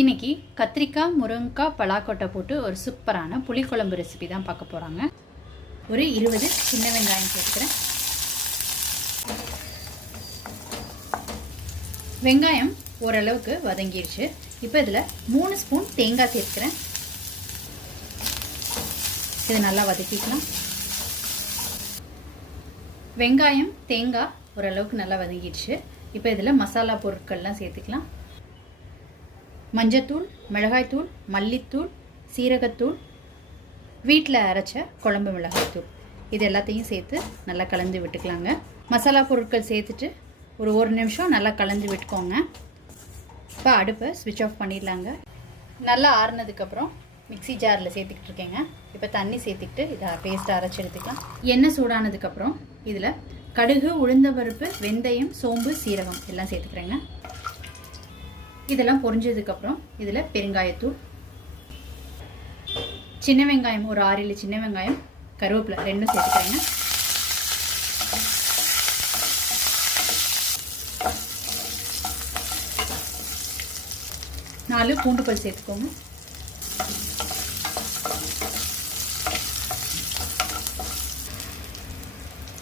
இன்னைக்கு கத்திரிக்காய் முருங்கைக்காய் பலாக்கொட்டை போட்டு ஒரு சூப்பரான புளிக்குழம்பு ரெசிபி தான் பார்க்க போகிறாங்க. ஒரு 20 சின்ன வெங்காயம் சேர்த்துக்கிறேன். வெங்காயம் ஓரளவுக்கு வதங்கிடுச்சு. இப்போ இதில் 3 ஸ்பூன் தேங்காய் சேர்த்துக்கிறேன். இது நல்லா வதக்கிக்கலாம். வெங்காயம் தேங்காய் ஓரளவுக்கு நல்லா வதங்கிடுச்சு. இப்போ இதில் மசாலா பொருட்கள்லாம் சேர்த்துக்கலாம். மஞ்சத்தூள், மிளகாய்த்தூள், மல்லித்தூள், சீரகத்தூள், வீட்டில் அரைச்ச குழம்பு மிளகாய்த்தூள், இது எல்லாத்தையும் சேர்த்து நல்லா கலந்து விட்டுக்கலாங்க. மசாலா பொருட்கள் சேர்த்துட்டு ஒரு நிமிஷம் நல்லா கலந்து விட்டுக்கோங்க. இப்போ அடுப்பை ஸ்விட்ச் ஆஃப் பண்ணிடலாங்க. நல்லா ஆறுனதுக்கப்புறம் மிக்சி ஜாரில் சேர்த்துக்கிட்டு இருக்கேங்க. இப்போ தண்ணி சேர்த்துக்கிட்டு இதை பேஸ்ட்டாக அரைச்சி எடுத்துக்கலாம். எண்ணெய் சூடானதுக்கப்புறம் இதில் கடுகு, உளுந்தம்பருப்பு, வெந்தயம், சோம்பு, சீரகம் எல்லாம் சேர்த்துக்கிறேங்க. இதெல்லாம் பொரிஞ்சதுக்கப்புறம் இதில் பெருங்காயத்தூள், சின்ன வெங்காயம் ஒரு 6 சின்ன வெங்காயம், கருவேப்பிலை ரெண்டும் சேர்த்துக்கிறேங்க. நாலு பூண்டு பல் சேர்த்துக்கோங்க.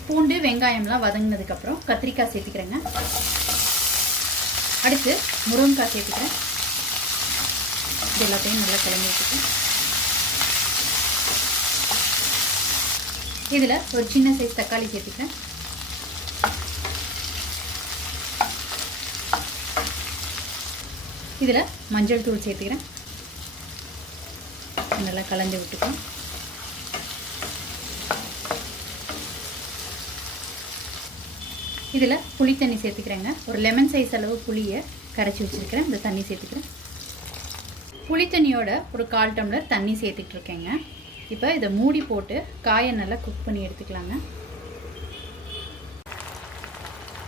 பூண்டு வெங்காயம்லாம் வதங்கினதுக்கப்புறம் கத்திரிக்காய் சேர்த்துக்கிறேங்க. அடுத்து முருங்கைக்காய் சேர்த்துக்கிறேன். இது எல்லாத்தையும் நல்லா கலந்து வச்சுக்கிறேன். இதில் ஒரு சின்ன சைஸ் தக்காளி சேர்த்துக்கிறேன். இதில் மஞ்சள் தூள் சேர்த்துக்கிறேன். நல்லா கலந்து விட்டுக்கிறேன். இதில் புளி தண்ணி சேர்த்துக்கிறேங்க. ஒரு லெமன் சைஸ் அளவு புளியை கரைச்சி வச்சுருக்கிறேன். இந்த தண்ணி சேர்த்துக்கிறேன். புளி தண்ணியோட ஒரு 1/4 டம்ளர் தண்ணி சேர்த்துக்கிட்டு இருக்கேங்க. இப்போ இதை மூடி போட்டு காயை நல்லா குக் பண்ணி எடுத்துக்கலாங்க.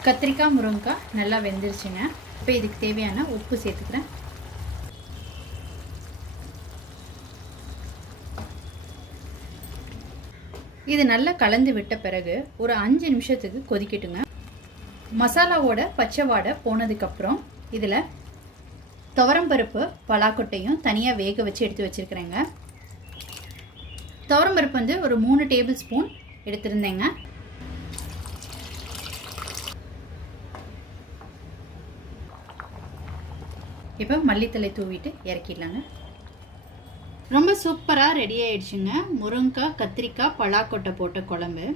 கத்திரிக்காய் முருங்கைக்காய் நல்லா வெந்துருச்சுங்க. இப்போ இதுக்கு தேவையான உப்பு சேர்த்துக்கிறேன். இது நல்லா கலந்து விட்ட பிறகு ஒரு 5 நிமிஷத்துக்கு கொதிக்கட்டுங்க. மசாலாவோட பச்சை வாடை போனதுக்கப்புறம் இதில் துவரம்பருப்பு பலாக்கொட்டையும் தனியாக வேக வச்சு எடுத்து வச்சுருக்கிறேங்க. துவரம்பருப்பு வந்து ஒரு 3 டேபிள் ஸ்பூன் எடுத்துருந்தேங்க. இப்போ மல்லித்தலை தூவிட்டு இறக்கிடலாங்க. ரொம்ப சூப்பராக ரெடி ஆயிடுச்சுங்க முருங்கைக்காய் கத்திரிக்காய் பலாக்கொட்டை போட்ட குழம்பு.